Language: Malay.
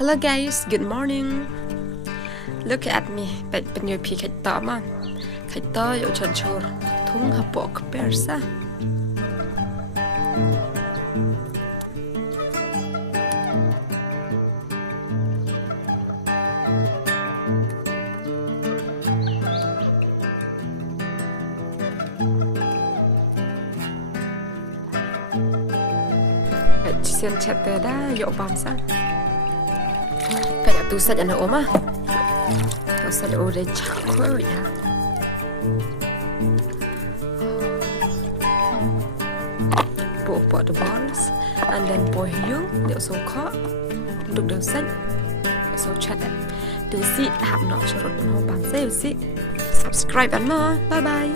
Hello guys, good morning. Look at me.เป็นอยู่พี่ไข่ต่อมาไข่ต่ออยู่ชนชนทุ่งหับปอกเปรซ่าเซียนแชตเตอร์ได้อยู่บางซ่าtu saja nak oma, tu saja udah cakap ya. Put the balls and then boil you. They also cut. Được đầu xanh. So chat it. Do see have not chốt nó bằng say see. Subscribe ấn mà. Bye bye.